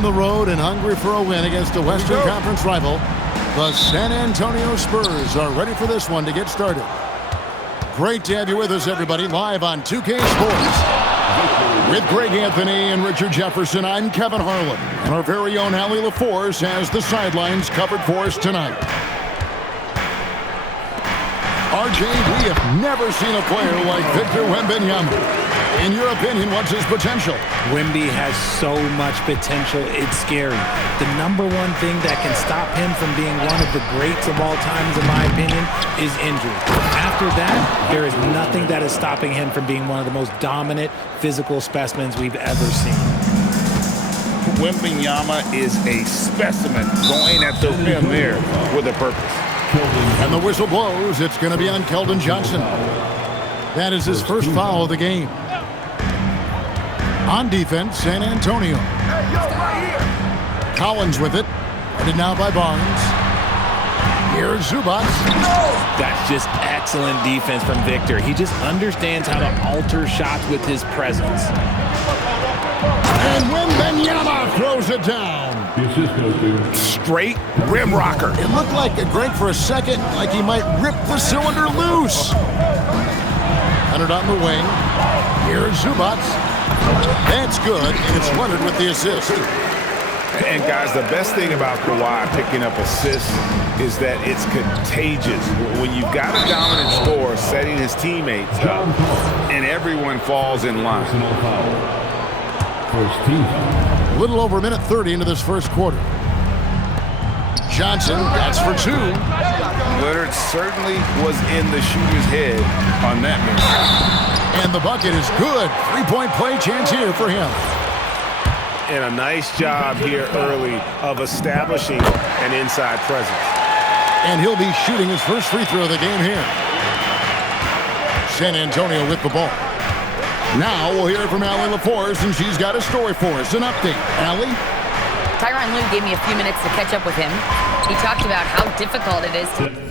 on the road and hungry for a win against a Western Conference rival. The San Antonio Spurs are ready for this one to get started. Great to have you with us, everybody, live on 2K Sports. With Greg Anthony and Richard Jefferson, I'm Kevin Harlan. And our very own Allie LaForce has the sidelines covered for us tonight. RJ, we have never seen a player like Victor Wembanyama. In your opinion, what's his potential? Wemby has so much potential, it's scary. The number one thing that can stop him from being one of the greats of all times, in my opinion, is injury. After that, there is nothing that is stopping him from being one of the most dominant physical specimens we've ever seen. Wembanyama is a specimen going at the rim there with a purpose. And the whistle blows. It's going to be on Keldon Johnson. That is his first foul of the game. On defense, San Antonio. Collins with it. Guarded now by Barnes. Here's Zubac. That's just excellent defense from Victor. He just understands how to alter shots with his presence. And Wembanyama throws it down. Straight rim rocker. It looked like Greg for a second, like he might rip the cylinder loose. Leonard on the wing. Here's Zubac. That's good, and it's Leonard with the assist. And guys, the best thing about Kawhi picking up assists is that it's contagious. When you've got a dominant scorer setting his teammates up, and everyone falls in line. A little over a minute 30 into this first quarter. Johnson, that's for two. Leonard certainly was in the shooter's head on that move. And the bucket is good. Three-point play chance here for him. And a nice job here early of establishing an inside presence. And he'll be shooting his first free throw of the game here. San Antonio with the ball. Now we'll hear from Allie LaForce, and she's got a story for us. An update. Allie? Tyronn Lue gave me a few minutes to catch up with him. He talked about how difficult it is to...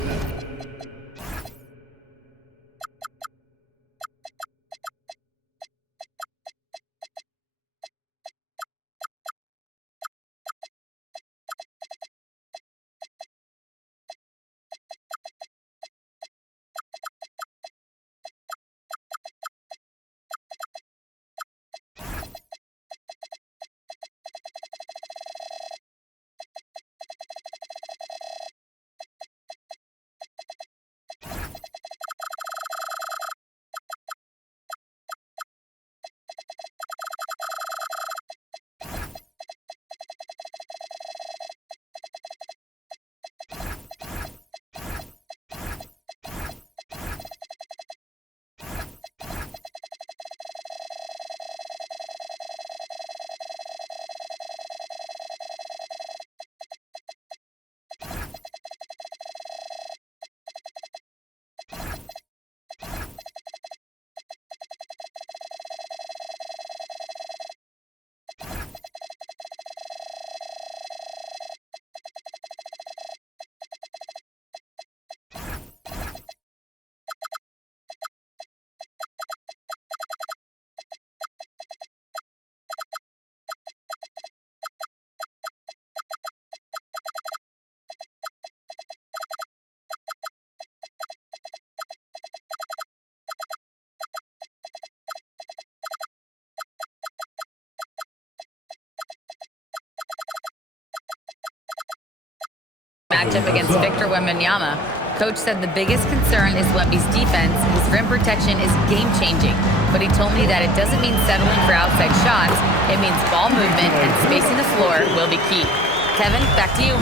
matchup against Victor Wembanyama. Coach said the biggest concern is Wemby's defense. His rim protection is game-changing, but he told me that it doesn't mean settling for outside shots. It means ball movement and spacing the floor will be key. Kevin, back to you.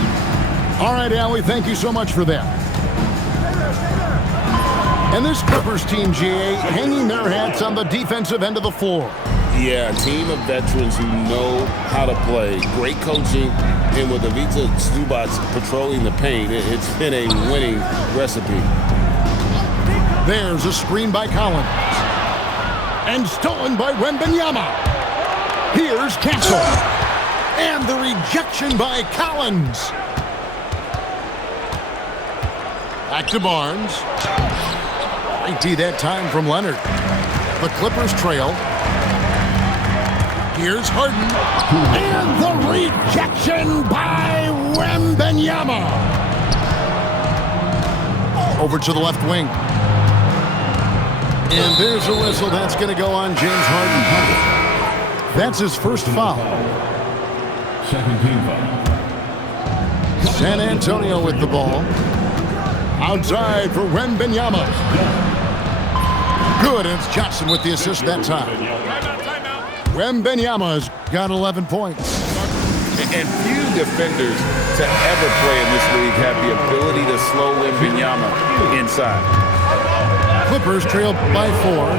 All right, Allie, thank you so much for that. And this Clippers team, GA, hanging their hats on the defensive end of the floor. Yeah, a team of veterans who know how to play. Great coaching, and with Ivica Zubac patrolling the paint, it's been a winning recipe. There's a screen by Collins. And stolen by Wembanyama. Here's Castle. And the rejection by Collins. Back to Barnes. Might be that time from Leonard. The Clippers trail. Here's Harden. And the rejection by Wembanyama. Over to the left wing. And there's a whistle. That's going to go on James Harden. That's his first foul. Second team foul. San Antonio with the ball. Outside for Wembanyama. Good, and it's Johnson with the assist that time. Wembanyama's got 11 points. And few defenders to ever play in this league have the ability to slow Wembanyama inside. Clippers trail by 4.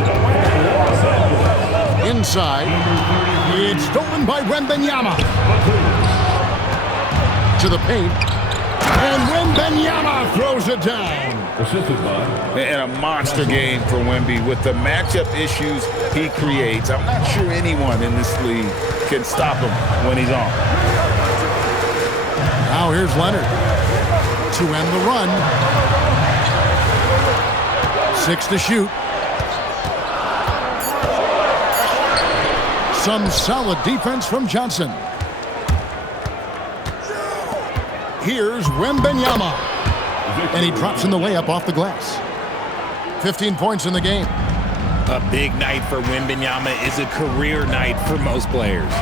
Inside. It's stolen by Wembanyama. To the paint. And Wembanyama throws it down. Assisted by. And a monster game for Wemby with the matchup issues he creates. I'm not sure anyone in this league can stop him when he's on. Now here's Leonard to end the run. 6 to shoot. Some solid defense from Johnson. Here's Wembanyama. And he drops in the layup off the glass. 15 points in the game. A big night for Wembanyama is a career night for most players.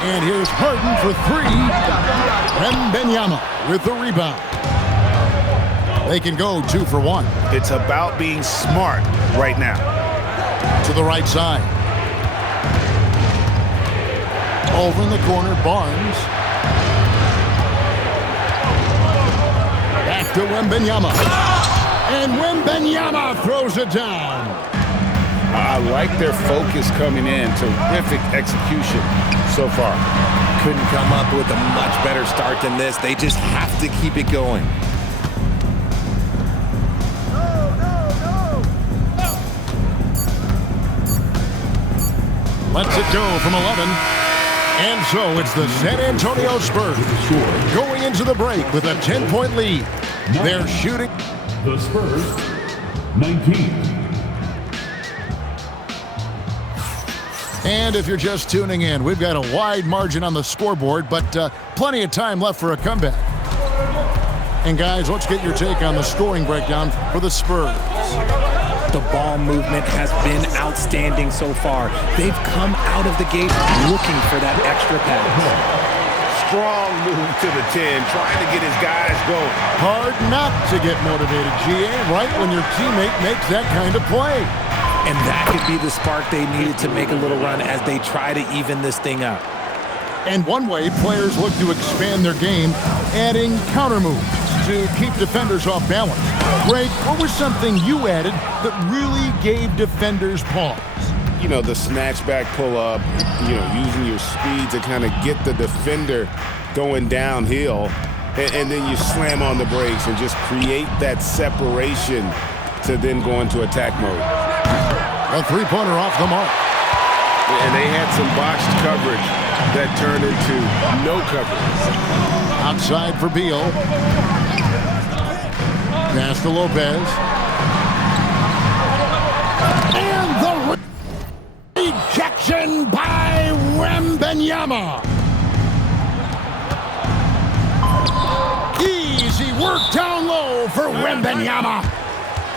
And here's Harden for 3. Wembanyama with the rebound. They can go 2 for 1. It's about being smart right now. To the right side. Over in the corner, Barnes. Back to Wembanyama. And Wembanyama throws it down. I like their focus coming in. Terrific execution so far. Couldn't come up with a much better start than this. They just have to keep it going. Lets it go from 11. And so it's the San Antonio Spurs going into the break with a 10-point lead. They're shooting. The Spurs, 19. And if you're just tuning in, we've got a wide margin on the scoreboard, but plenty of time left for a comeback. And guys, let's get your take on the scoring breakdown for the Spurs. The ball movement has been outstanding so far. They've come out of the gate looking for that extra pass. Strong move to the 10, trying to get his guys going. Hard not to get motivated, GA, right when your teammate makes that kind of play. And that could be the spark they needed to make a little run as they try to even this thing up. And one way players look to expand their game, adding counter moves to keep defenders off balance. Greg, what was something you added that really gave defenders pause? You know, the snatch back pull up, you know, using your speed to kind of get the defender going downhill, and then you slam on the brakes and just create that separation to then go into attack mode. A three-pointer off the mark. And they had some botched coverage that turned into no coverage. Outside for Beal. Pass to Lopez. And the rejection by Wembanyama. Easy work down low for Wembanyama.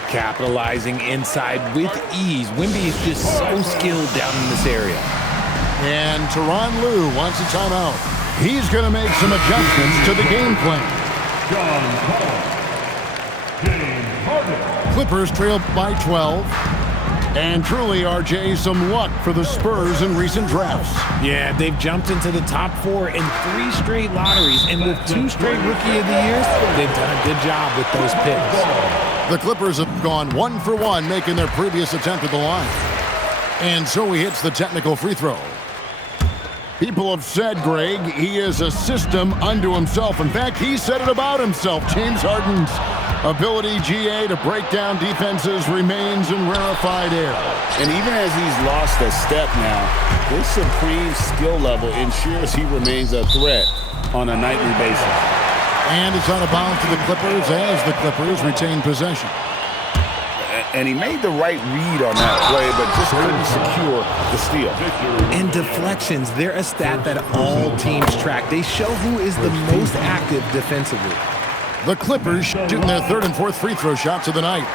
Capitalizing inside with ease. Wemby is just so skilled down in this area. And Tyronn Lue wants a timeout. He's going to make some adjustments to the game plan. John Paul. James Harden. Clippers trail by 12. And truly, RJ, some luck for the Spurs in recent drafts. Yeah, they've jumped into the top 4 in 3 straight lotteries. And with 2 straight Rookie of the Years, they've done a good job with those picks. The Clippers have gone 1 for 1, making their previous attempt at the line. And so he hits the technical free throw. People have said, Greg, he is a system unto himself. In fact, he said it about himself. James Harden's ability, GA, to break down defenses remains in rarefied air. And even as he's lost a step now, his supreme skill level ensures he remains a threat on a nightly basis. And it's out of bounds to the Clippers as the Clippers retain possession. And he made the right read on that play, but just couldn't secure the steal. And deflections, they're a stat that all teams track. They show who is the most active defensively. The Clippers shooting their third and fourth free throw shots of the night.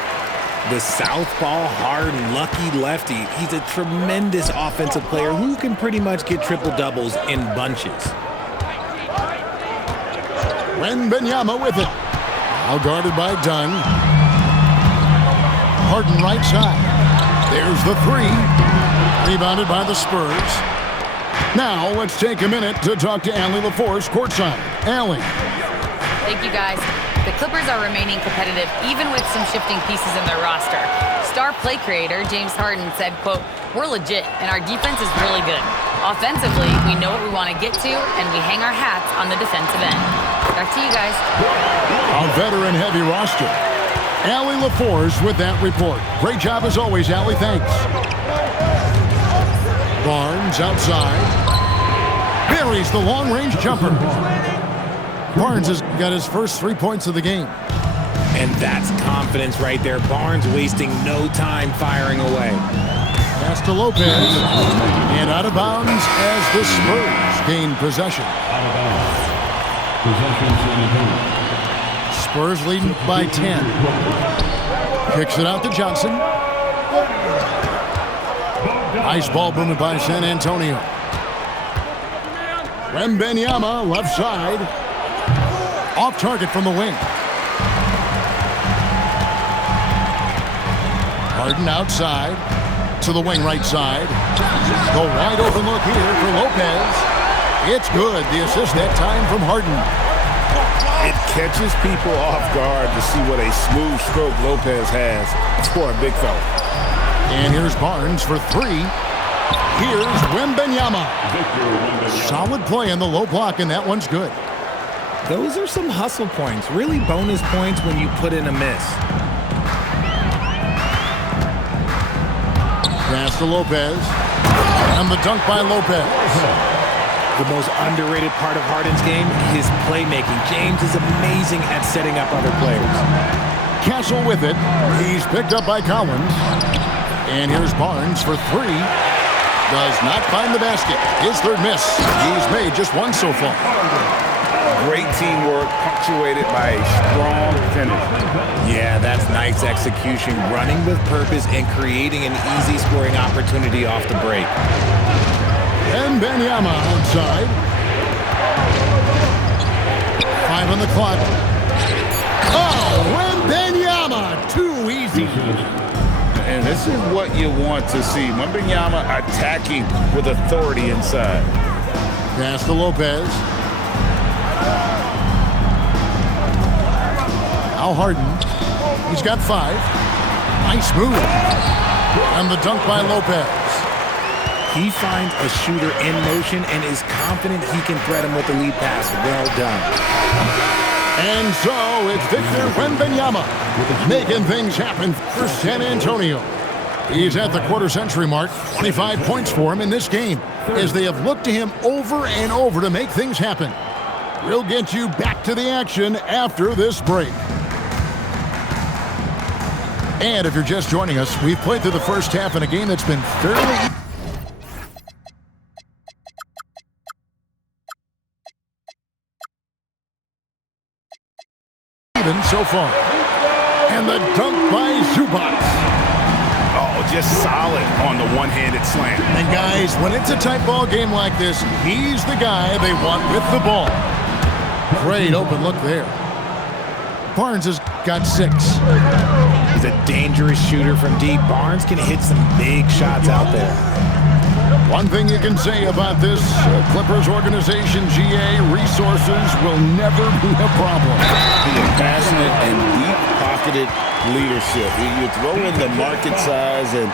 The southpaw, hard, lucky lefty. He's a tremendous offensive player who can pretty much get triple-doubles in bunches. Wembanyama with it. Now guarded by Dunn. Harden right side. There's the three. Rebounded by the Spurs. Now let's take a minute to talk to Allie LaForce courtside. Allie. Thank you, guys. The Clippers are remaining competitive even with some shifting pieces in their roster. Star play creator James Harden said, quote, "We're legit and our defense is really good. Offensively, we know what we want to get to and we hang our hats on the defensive end." Back to you guys. A veteran-heavy roster. Allie LaForce with that report. Great job as always, Allie. Thanks. Barnes outside. Buries the long-range jumper. Barnes has got his first 3 points of the game. And that's confidence right there. Barnes wasting no time firing away. Pass to Lopez. And out of bounds as the Spurs gain possession. Out of bounds. Possession San Antonio. Spurs leading by 10. Kicks it out to Johnson. Nice ball movement by San Antonio. Wembanyama left side. Off target from the wing. Harden outside to the wing right side. The wide open look here for Lopez. It's good. The assist that time from Harden. It catches people off guard to see what a smooth stroke Lopez has for a big fella. And here's Barnes for three. Here's Wembanyama. Solid play in the low block, and that one's good. Those are some hustle points, really bonus points when you put in a miss. Pass to Lopez. And the dunk by Lopez. The most underrated part of Harden's game, his playmaking. James is amazing at setting up other players. Castle with it. He's picked up by Collins. And here's Barnes for three. Does not find the basket. His third miss. He's made just one so far. Great teamwork punctuated by a strong finish. Yeah, that's nice execution. Running with purpose and creating an easy scoring opportunity off the break. Wembanyama outside. 5 on the clock. Oh, Wembanyama, too easy. And this is what you want to see. Wembanyama attacking with authority inside. Pass to Lopez. Now Harden. He's got 5. Nice move. And the dunk by Lopez. He finds a shooter in motion and is confident he can thread him with the lead pass. Well done. And so it's Victor Wembanyama making things happen for San Antonio. He's at the quarter-century mark. 25 points for him in this game as they have looked to him over and over to make things happen. We'll get you back to the action after this break. And if you're just joining us, we've played through the first half in a game that's been fairly even so far. And the dunk by Zubac. Oh, just solid on the one-handed slam. And guys, when it's a tight ball game like this, he's the guy they want with the ball. Great open look there. Barnes has got 6. He's a dangerous shooter from deep. Barnes can hit some big shots out there. One thing you can say about this Clippers organization, GA, resources will never be a problem. He is passionate and deep-pocketed leadership. You throw in the market size, and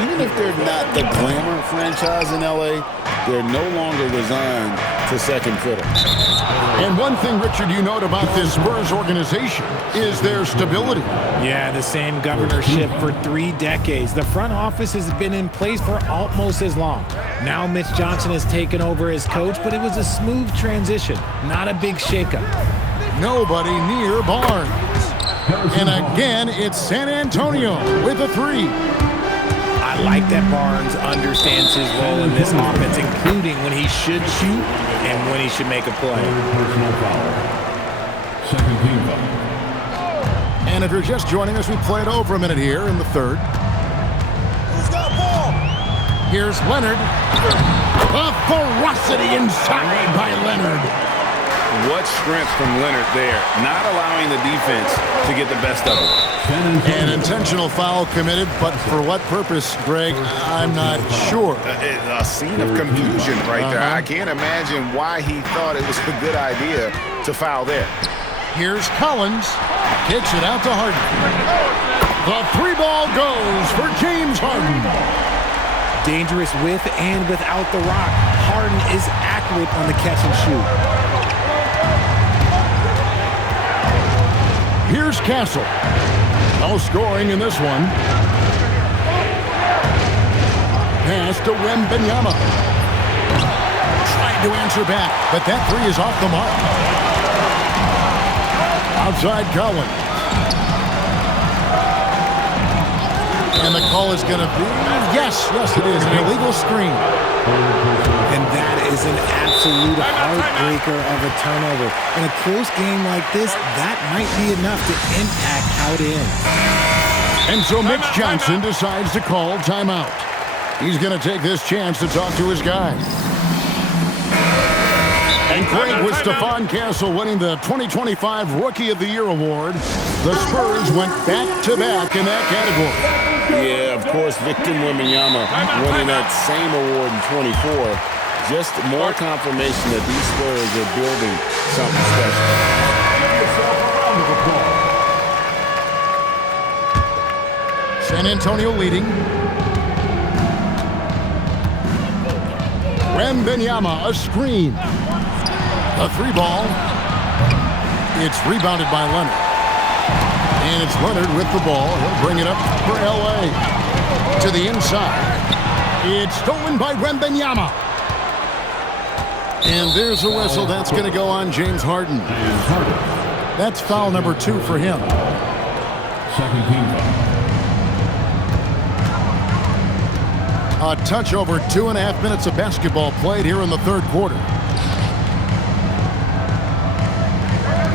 even if they're not the glamour franchise in LA, they're no longer resigned to second fiddle. And one thing, Richard, you note about this Spurs organization is their stability. Yeah, the same governorship for 3 decades. The front office has been in place for almost as long. Now Mitch Johnson has taken over as coach, but it was a smooth transition, not a big shakeup. Nobody near Barnes. And again, it's San Antonio with a 3. I like that Barnes understands his role in this offense, including when he should shoot and when he should make a play. Personal foul. Second team foul. And if you're just joining us, we played over a minute here in the third. Who's got ball? Here's Leonard. A ferocity inside by Leonard. What strength from Leonard there, not allowing the defense to get the best of it. An intentional foul committed, but for what purpose, Greg, I'm not sure. A scene of confusion right there. I can't imagine why he thought it was a good idea to foul there. Here's Collins. Kicks it out to Harden. The 3 ball goes for James Harden. Dangerous with and without the rock. Harden is accurate on the catch and shoot. Here's Castle. No scoring in this one. Pass to Wembanyama. Tried to answer back, but that 3 is off the mark. Outside Collins. And the call is going to be, yes, it is, an illegal screen. And that is an absolute heartbreaker of a turnover. In a close game like this, that might be enough to impact how it ends. And so Mitch Johnson decides to call timeout. He's going to take this chance to talk to his guys. And Craig, with Stephon Castle winning the 2025 Rookie of the Year award, the Spurs went back-to-back in that category. Yeah, of course, Victor Wembanyama winning that same award in 24. Just more confirmation that these Spurs are building something special. San Antonio leading. Wembanyama, a screen. A 3 ball. It's rebounded by Leonard. And it's Leonard with the ball. He'll bring it up for L.A. To the inside. It's stolen by Wembanyama. And there's a whistle. That's going to go on James Harden. That's foul number 2 for him. Second team foul. A touch over 2.5 minutes of basketball played here in the third quarter.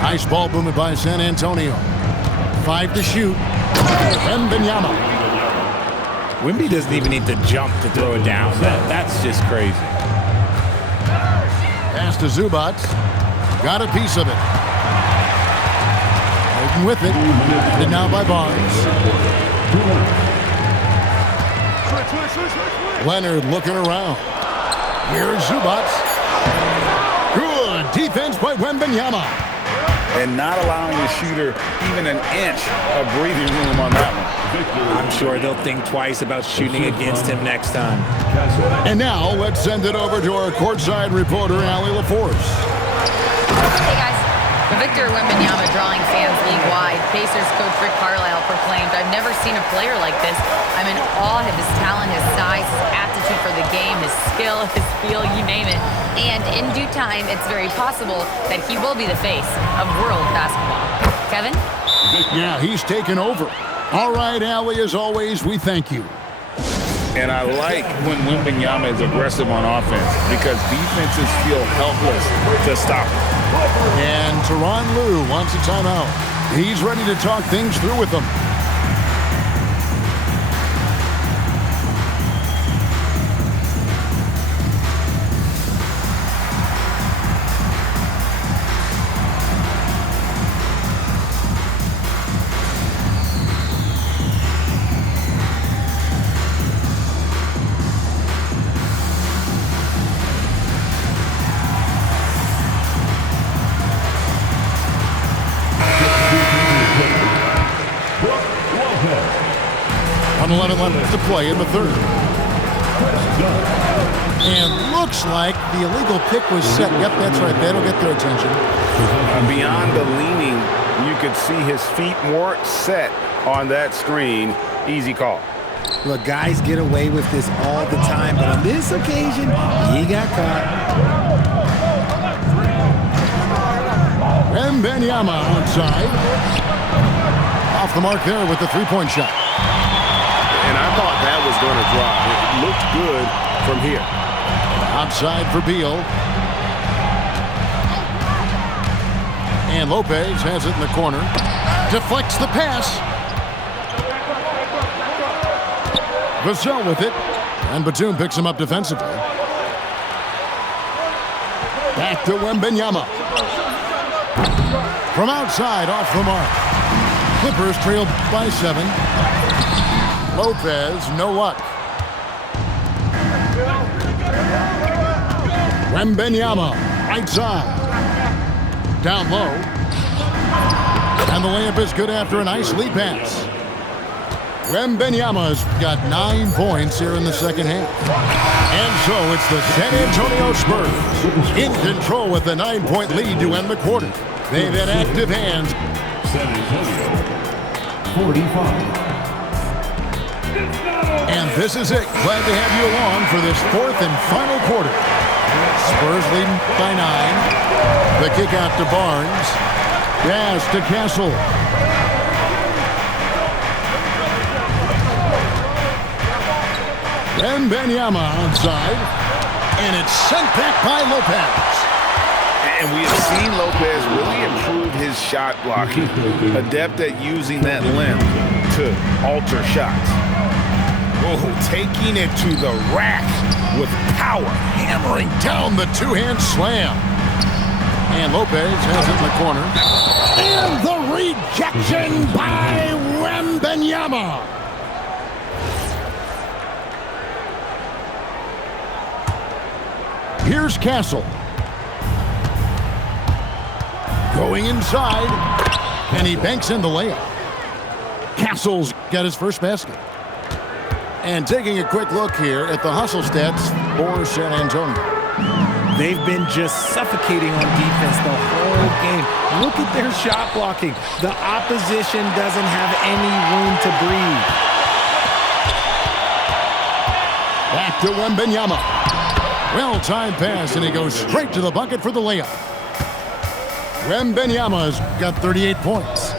Nice ball movement by San Antonio. 5 to shoot. Wembanyama. Wemby doesn't even need to jump to throw it down. That's just crazy. Pass to Zubac. Got a piece of it. Harden with it. And now by Barnes. Leonard looking around. Here's Zubac. Good defense by Wembanyama. And not allowing the shooter even an inch of breathing room on that one. I'm sure they'll think twice about shooting against him next time. And now let's send it over to our courtside reporter, Allie LaForce. Hey guys, Victor Wembanyama drawing fans league-wide. Pacers coach Rick Carlisle proclaimed, "I've never seen a player like this. I'm in awe of his talent, his size, his aptitude for the game, his skill, his feel, you name it. And in due time, it's very possible that he will be the face of world basketball." Kevin? Yeah, he's taken over. All right, Allie, as always, we thank you. And I like when Wembanyama is aggressive on offense because defenses feel helpless to stop him. And Tyronn Lue wants a timeout. He's ready to talk things through with them. On 11 left to play in the third. And looks like the illegal pick was set. Yep, that's right. That'll get their attention. Beyond the leaning, you could see his feet more set on that screen. Easy call. Look, guys get away with this all the time, but on this occasion, he got caught. Wembanyama outside. Off the mark there with the three-point shot. And I thought that was going to drop. It looked good from here. Outside for Beal. And Lopez has it in the corner. Deflects the pass. Vassell with it. And Batum picks him up defensively. Back to Wembanyama. From outside, off the mark. Clippers trailed by 7. Lopez, no luck. Wembanyama, right side. Down low. And the layup is good after a nice lead pass. Wembanyama's got 9 points here in the second half. And so it's the San Antonio Spurs in control with the 9-point lead to end the quarter. They've had active hands. San Antonio, 45. And this is it. Glad to have you along for this fourth and final quarter. Spurs leading by 9. The kick out to Barnes. Pass to Castle. Wembanyama outside. And it's sent back by Lopez. And we have seen Lopez really improve his shot blocking. Adept at using that length to alter shots. Oh, taking it to the rack with power. Hammering down the two-hand slam. And Lopez has it in the corner. And the rejection by Wembanyama. Here's Castle. Going inside. And he banks in the layup. Castle's got his first basket. And taking a quick look here at the hustle stats for San Antonio. They've been just suffocating on defense the whole game. Look at their shot blocking. The opposition doesn't have any room to breathe. Back to Wembanyama. Well-timed pass, and he goes straight to the bucket for the layup. Wembanyama's got 38 points.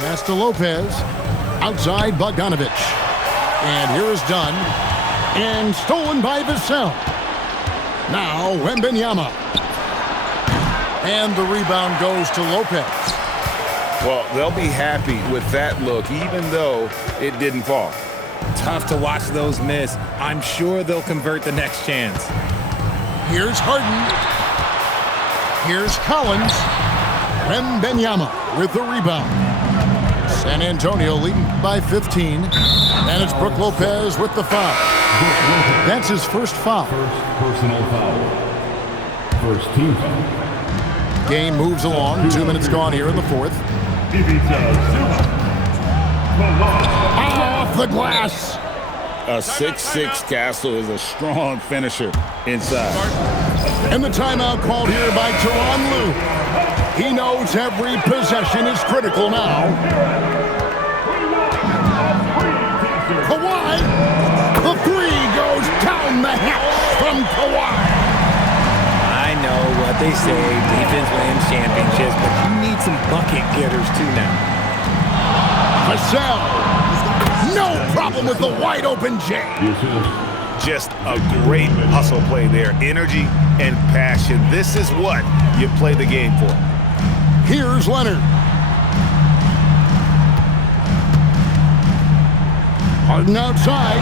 Pass to Lopez. Outside Bogdanovich. And here is Dunn. And stolen by Vassell. Now Wembanyama. And the rebound goes to Lopez. Well, they'll be happy with that look, even though it didn't fall. Tough to watch those miss. I'm sure they'll convert the next chance. Here's Harden. Here's Collins. Wembanyama with the rebound. San Antonio leading by 15. And it's Brook Lopez with the foul. That's his first foul. First personal foul. First team foul. Game moves along. 2 minutes gone here in the fourth. Off the glass. A 6'6" Castle is a strong finisher inside. And the timeout called here by Tyronn Lue. He knows every possession is critical now. Kawhi. The three goes down the hatch from Kawhi. I know what they say, defense wins championships, but you need some bucket getters too now. Vassell. No problem with the wide open J. Just a great hustle play there. Energy and passion. This is what you play the game for. Here's Leonard. Harden outside.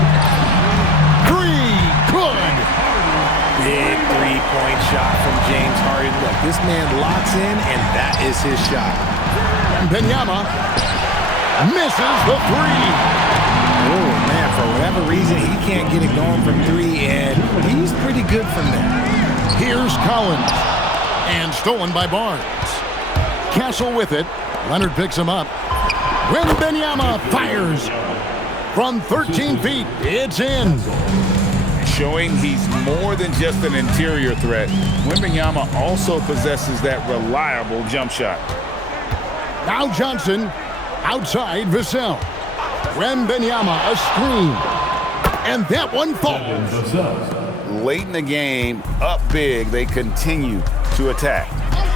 Three. Good. Big three-point shot from James Harden. Look, this man locks in, and that is his shot. Wembanyama misses the three. Oh, man, for whatever reason, he can't get it going from three, and he's pretty good from there. Here's Collins. And stolen by Barnes. Castle with it. Leonard picks him up. Wembanyama fires. From 13 feet, it's in. Showing he's more than just an interior threat. Wembanyama also possesses that reliable jump shot. Now Johnson. Outside Vassell. Wembanyama a screen. And that one falls. Late in the game, up big, they continue to attack.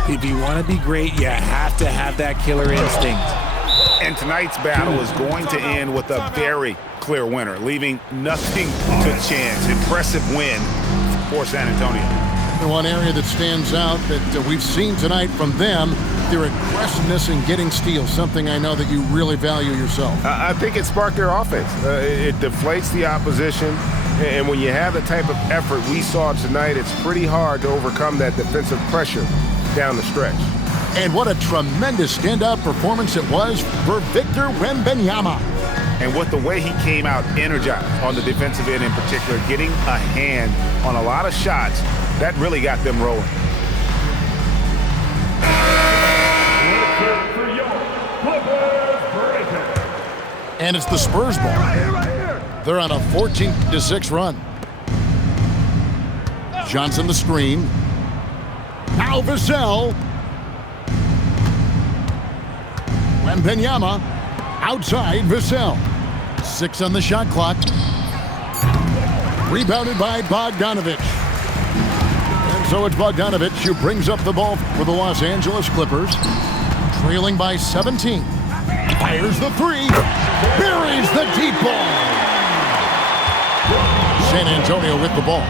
If you want to be great, you have to have that killer instinct. And tonight's battle is going to end with a very clear winner, leaving nothing to chance. Impressive win for San Antonio. And one area that stands out that we've seen tonight from them, their aggressiveness in getting steals, something I know that you really value yourself. I think it sparked their offense. It deflates the opposition, and when you have the type of effort we saw tonight, it's pretty hard to overcome that defensive pressure down the stretch. And what a tremendous standout performance it was for Victor Wembanyama. And with the way he came out energized on the defensive end in particular, getting a hand on a lot of shots, that really got them rolling. And it's the Spurs ball. They're on a 14-6 run. Johnson the screen. Now Vassell. Wembanyama outside Vassell. 6 on the shot clock. Rebounded by Bogdanovich. And so it's Bogdanovich who brings up the ball for the Los Angeles Clippers. Trailing by 17. Fires the three. Buries the deep ball. San Antonio with the ball.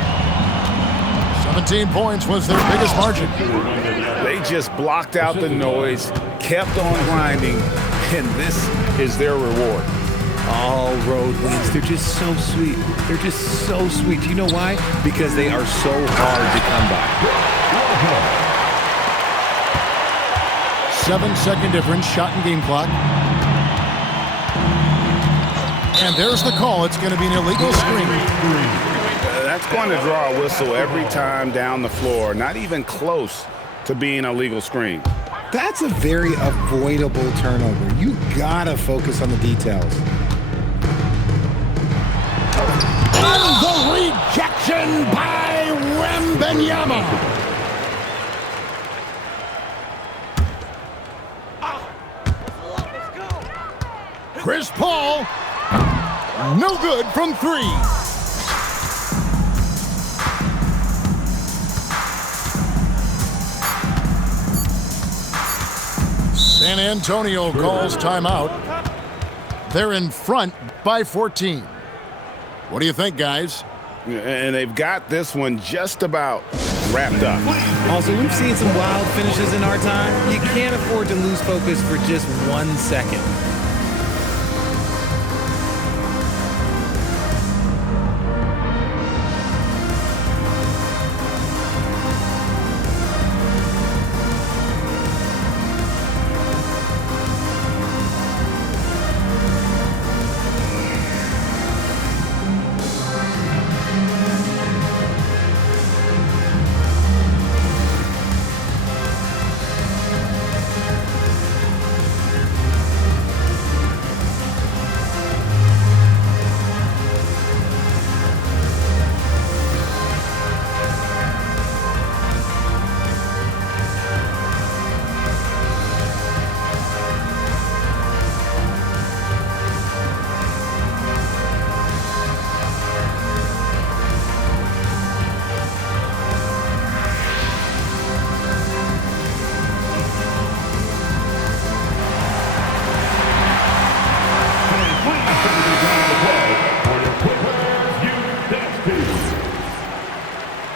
17 points was their biggest margin. They just blocked out the noise, kept on grinding, and this is their reward. All road wins. They're just so sweet. They're just so sweet. Do you know why? Because they are so hard to come by. 7-second difference, shot and game clock. And there's the call. It's going to be an illegal screen. That's going to draw a whistle every time down the floor. Not even close to being a legal screen. That's a very avoidable turnover. You gotta focus on the details. And the rejection by Wembanyama. Chris Paul, no good from 3. San Antonio calls timeout. They're in front by 14. What do you think, guys? And they've got this one just about wrapped up. Also, we've seen some wild finishes in our time. You can't afford to lose focus for just 1 second.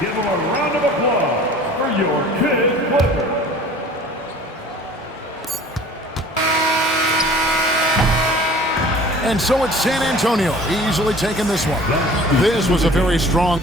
Give them a round of applause for your kid Clipper. And so it's San Antonio easily taking this one. This was a very strong